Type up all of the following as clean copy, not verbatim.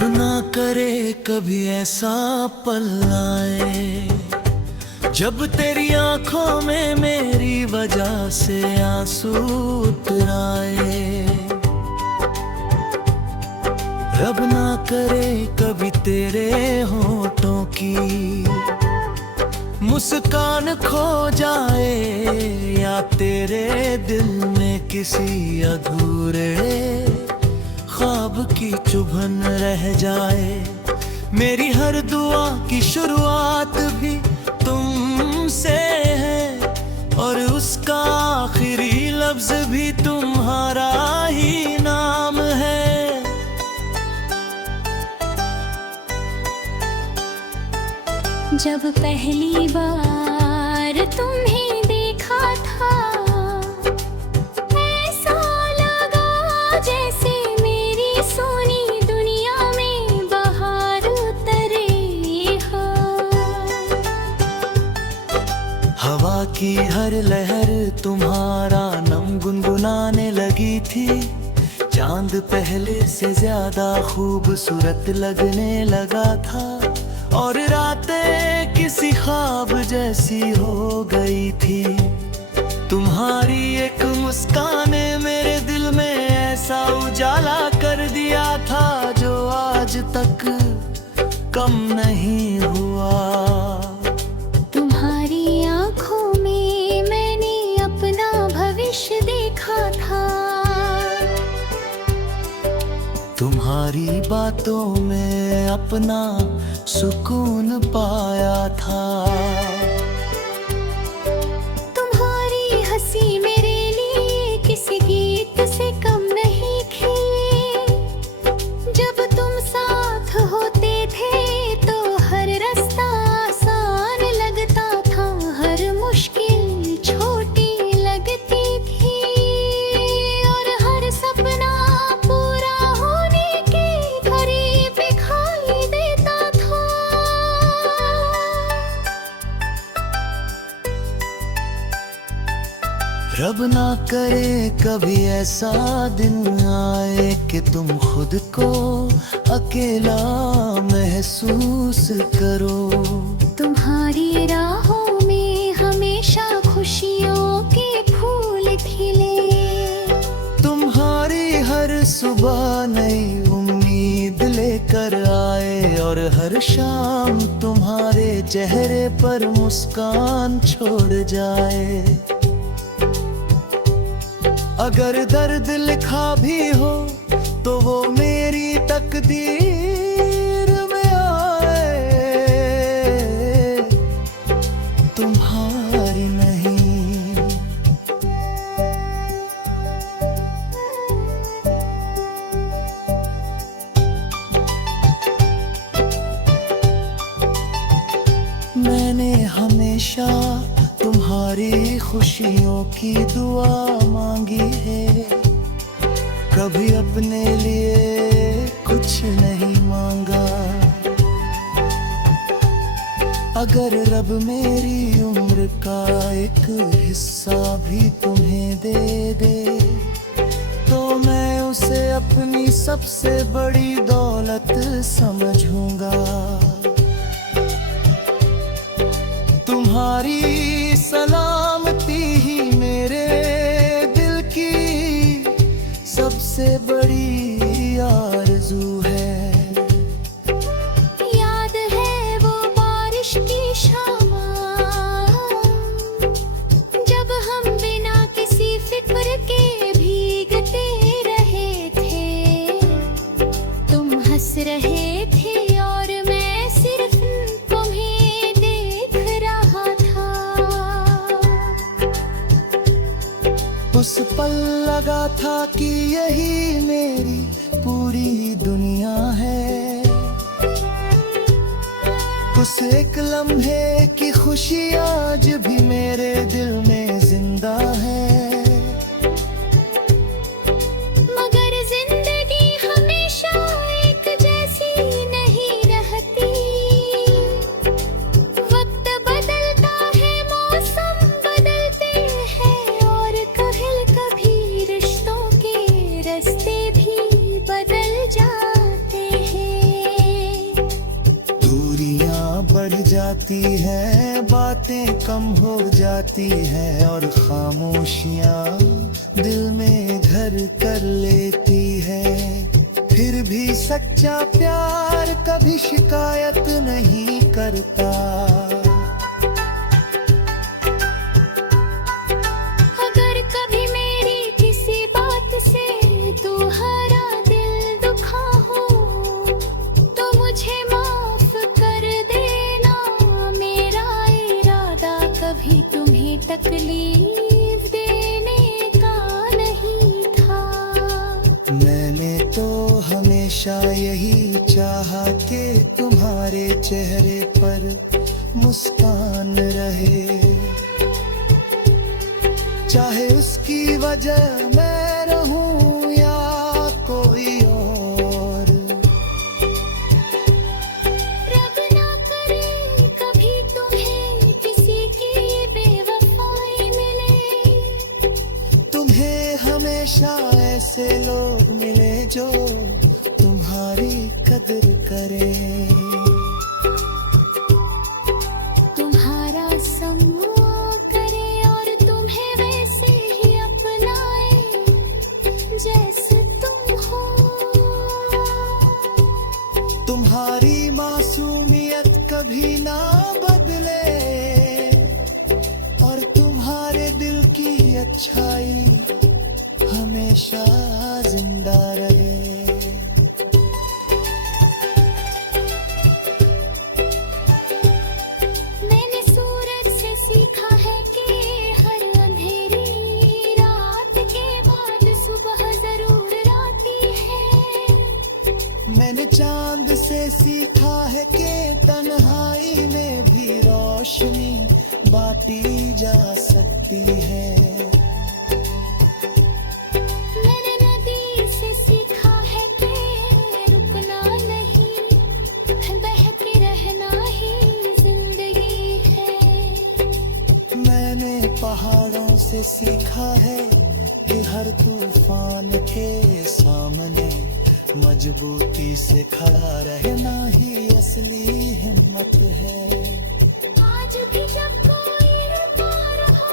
रब ना करे कभी ऐसा पल आए जब तेरी आंखों में मेरी वजह से आंसू उतराए। रब ना करे कभी तेरे होठों की मुस्कान खो जाए या तेरे दिल में किसी अधूरे ख्वाब की चुभन रह जाए। मेरी हर दुआ की शुरुआत भी तुमसे है और उसका आखिरी लफ्ज भी तुम्हारा ही नाम है। जब पहली बार तुम्हें देखा था ऐसा लगा जैसे मेरी सोनी दुनिया में बाहर उतरे हो। हवा की हर लहर तुम्हारा नाम गुनगुनाने लगी थी। चांद पहले से ज्यादा खूबसूरत लगने लगा था और रातें किसी ख्वाब जैसी हो गई थी। तुम्हारी एक मुस्कान ने मेरे दिल में ऐसा उजाला कर दिया था जो आज तक कम नहीं हुआ। तुम्हारी आंखों में मैंने अपना भविष्य देखा था। तुम्हारी बातों में अपना सुकून पाया था। तुम्हारी हंसी मेरे लिए किसी गीत से कम नहीं थी। जब तुम साथ होते थे तो हर रास्ता आसान लगता था, हर मुश्किल छोटी लगती थी और हर सपना पूरा होने के करीब दिखाई देता था। रब ना करे कभी ऐसा दिन आए कि तुम खुद को अकेला महसूस करो। तुम्हारी राहों में हमेशा खुशियों के फूल खिले। तुम्हारी हर सुबह नई उम्मीद लेकर आए और हर शाम तुम्हारे चेहरे पर मुस्कान छोड़ जाए। अगर दर्द लिखा भी हो तो वो मेरी तकदीर में आए, तुम्हारी नहीं। मैंने हमेशा तुम्हारी खुशियों की दुआ मांगी है, कभी अपने लिए कुछ नहीं मांगा। अगर रब मेरी उम्र का एक हिस्सा भी तुम्हें दे दे तो मैं उसे अपनी सबसे बड़ी दौलत समझूंगा। तुम्हारी सलामती ही मेरे दिल की सबसे बड़ी आरज़ू है। याद है वो बारिश की शामा जब हम बिना किसी फिक्र के भीगते रहे थे। तुम हंस रहे थे और मैं सिर्फ तुम्हें देख रहा था। उस पल लगा था कि यही मेरी पूरी दुनिया है। उस एक लम्हे की खुशी आज भी मेरे दिल में जिंदा है। मगर जिंदगी हमेशा एक जैसी नहीं रहती। वक्त बदलता है, मौसम बदलते हैं और कभी रिश्तों के रास्ते भी बदल जाते हैं। आती हैं, बातें कम हो जाती हैं और खामोशियाँ दिल में घर कर लेती है। फिर भी सच्चा प्यार कभी शिकायत नहीं करता। अगर कभी मेरी किसी बात से तुम्हारा दिल दुखा हो तो मुझे माफ कर देना। मेरा इरादा कभी तुम्हें तकलीफ देने का नहीं था। मैंने तो हमेशा यही चाहा कि तुम्हारे चेहरे पर मुस्कान रहे, चाहे उसकी वजह मैं रहूं या कोई और। रब ना करे कभी तुम्हें किसी की बेवफाई मिले। तुम्हें हमेशा ऐसे लोग मिले जो तुम्हारी कदर करें, तुम्हारा सम्मान करे और तुम्हें वैसे ही अपनाए जैसे तुम हो। तुम्हारी मासूमियत कभी ना बदले और तुम्हारे दिल की अच्छाई हमेशा जिंदा रहे। मैंने सूरज से सीखा है कि हर अंधेरी रात के बाद सुबह जरूर आती है। मैंने चांद से सीखा है कि तन्हाई में भी रोशनी बांटी जा सकती है। मैंने नदी से सीखा है कि रुकना नहीं, बहके रहना ही जिंदगी है। मैंने पहाड़ों से सीखा है कि हर तूफान के सामने मजबूती से खड़ा रहना ही असली हिम्मत है। आज भी जब कोई रुका रहा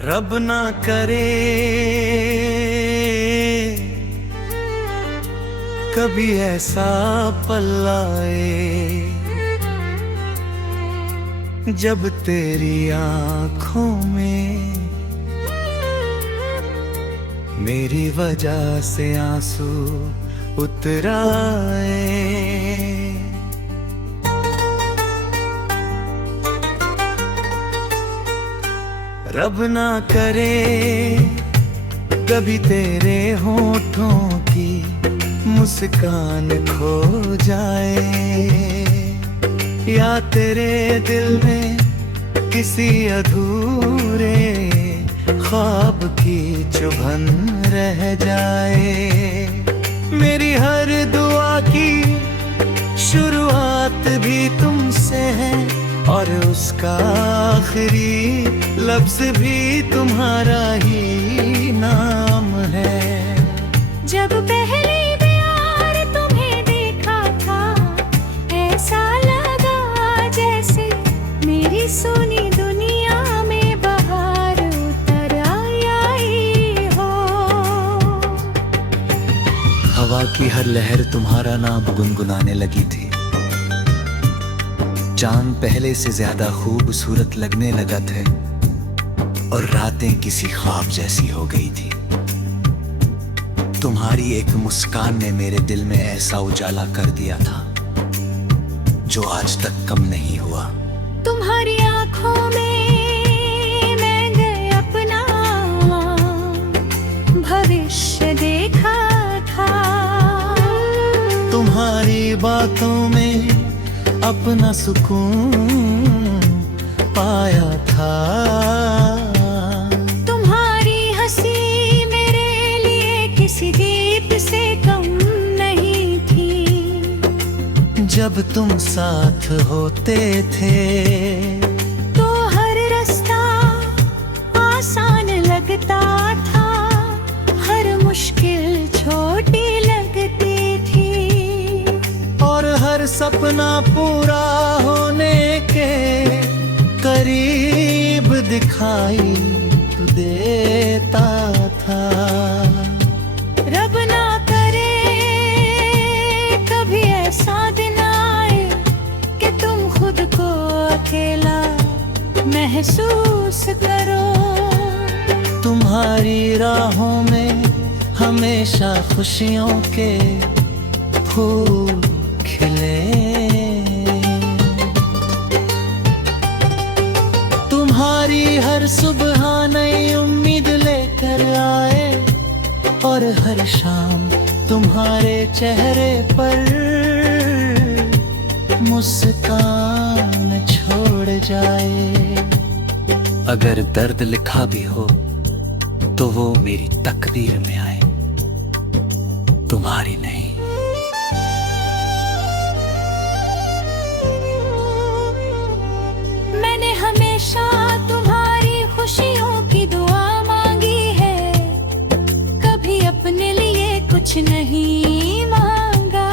रब ना करे कभी ऐसा पल आए जब तेरी आंखों में मेरी वजह से आंसू उतर आए। रब ना करे कभी तेरे होठों की मुस्कान खो जाए या तेरे दिल में किसी अधूरे ख्वाब की चुभन रह जाए। मेरी हर दुआ की शुरुआत भी तुमसे है और उसका आखिरी लफ्ज भी तुम्हारा ही नाम है। जब पहली बार तुम्हें देखा था ऐसा लगा जैसे मेरी सुनी दुनिया में बाहर उतर आई हो। हवा की हर लहर तुम्हारा नाम गुनगुनाने लगी थी। चांद पहले से ज्यादा खूबसूरत लगने लगा था और रातें किसी ख्वाब जैसी हो गई थी। तुम्हारी एक मुस्कान ने मेरे दिल में ऐसा उजाला कर दिया था जो आज तक कम नहीं हुआ। तुम्हारी आंखों में मैंने अपना भविष्य देखा था। तुम्हारी बातों में अपना सुकून पाया था। तुम्हारी हंसी मेरे लिए किसी दीप से कम नहीं थी। जब तुम साथ होते थे तो हर रास्ता आसान लगता था, हर मुश्किल छोटी लगती थी। और हर सपना पूरा होने के करीब दिखाई तू देता था। रब ना करे कभी ऐसा दिन आए कि तुम खुद को अकेला महसूस करो। तुम्हारी राहों में हमेशा खुशियों के फूल खिले। तुम्हारी हर सुबह नई उम्मीद लेकर आए, और हर शाम तुम्हारे चेहरे पर मुस्कान छोड़ जाए। अगर दर्द लिखा भी हो तो वो मेरी तकदीर में आए, तुम्हारी नहीं। मैंने हमेशा तुम्हारी खुशियों की दुआ मांगी है, कभी अपने लिए कुछ नहीं मांगा।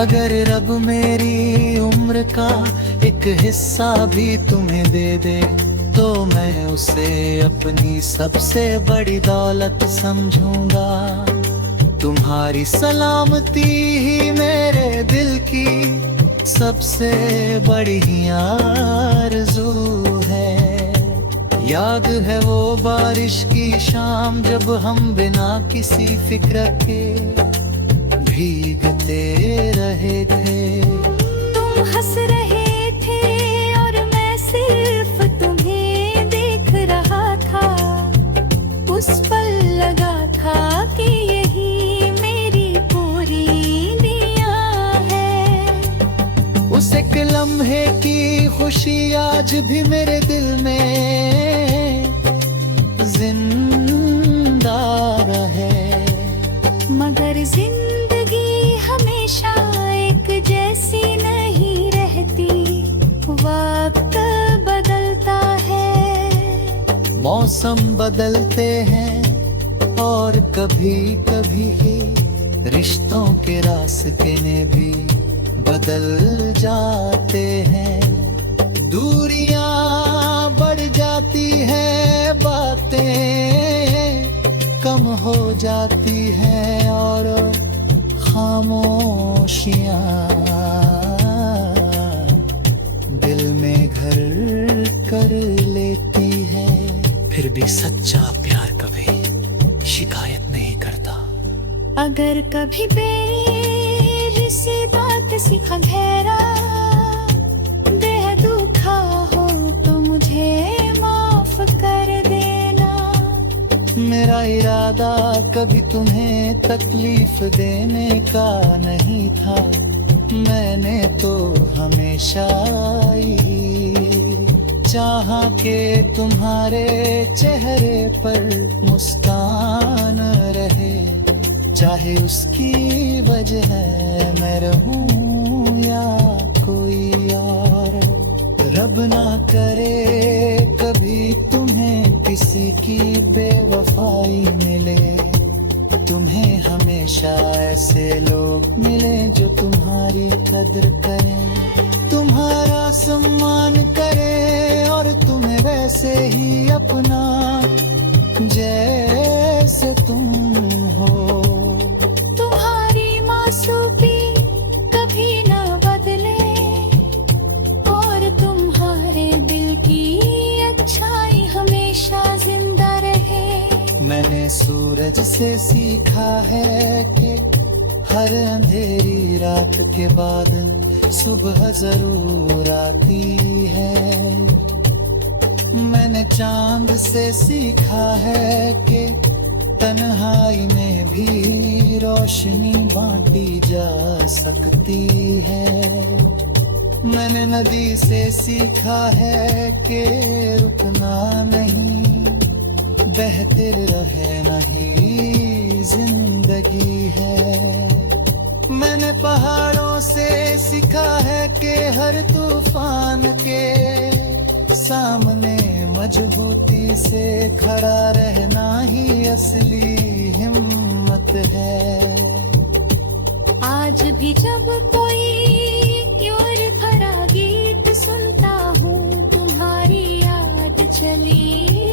अगर रब मेरी उम्र का एक हिस्सा भी तुम्हें दे दे तो मैं उसे अपनी सबसे बड़ी दौलत समझूंगा। तुम्हारी सलामती ही मेरे दिल की सबसे बड़ी आरज़ू है। याद है वो बारिश की शाम जब हम बिना किसी फिक्र के भीगते रहे थे। तुम हंस रहे थे और मैं सिर्फ तुम्हें देख रहा था। उस पल लगा था कि यही मेरी पूरी दुनिया है। उस एक लम्हे की खुशी आज भी मेरे दिल में जिंदा है। मगर जिंदगी हमेशा एक जैसी नहीं रहती, वक्त बदलता है। मौसम बदलते हैं और कभी कभी ही रिश्तों के रास्ते में भी बदल जाते हैं। दूरियां बढ़ जाती है, बातें कम हो जाती हैं और खामोशियां दिल में घर कर लेती है। फिर भी सच्चा प्यार कभी शिकायत नहीं करता। अगर कभी मेरी सी बात सीखा गहरा देह दुखा हो तो मुझे माफ कर देना। मेरा इरादा कभी तुम्हें तकलीफ देने का नहीं था। मैंने तो हमेशा ही चाहा कि तुम्हारे चेहरे पर मुस्कान रहे, चाहे उसकी वजह मैं रहूं या कोई और। रब ना करे कभी तुम्हें किसी की बेवफाई मिले, तुम्हें हमेशा ऐसे लोग मिले जो तुम्हारी कद्र करें, तुम्हारा सम्मान करें और तुम्हें वैसे ही अपना जैसे तुम हो। तुम्हारी मासूमी कभी न बदले और तुम्हारे दिल की अच्छाई हमेशा जिंदा रहे। मैंने सूरज से सीखा है कि हर अंधेरी रात के बाद सुबह जरूर आती है। मैंने चांद से सीखा है कि तन्हाई में भी रोशनी बांटी जा सकती है। मैंने नदी से सीखा है कि रुकना नहीं, बहते रहना ही जिंदगी है। मैंने पहाड़ों से सीखा है कि हर तूफान के सामने मजबूती से खड़ा रहना ही असली हिम्मत है। आज भी जब कोई और भरा गीत सुनता हूँ, तुम्हारी याद चली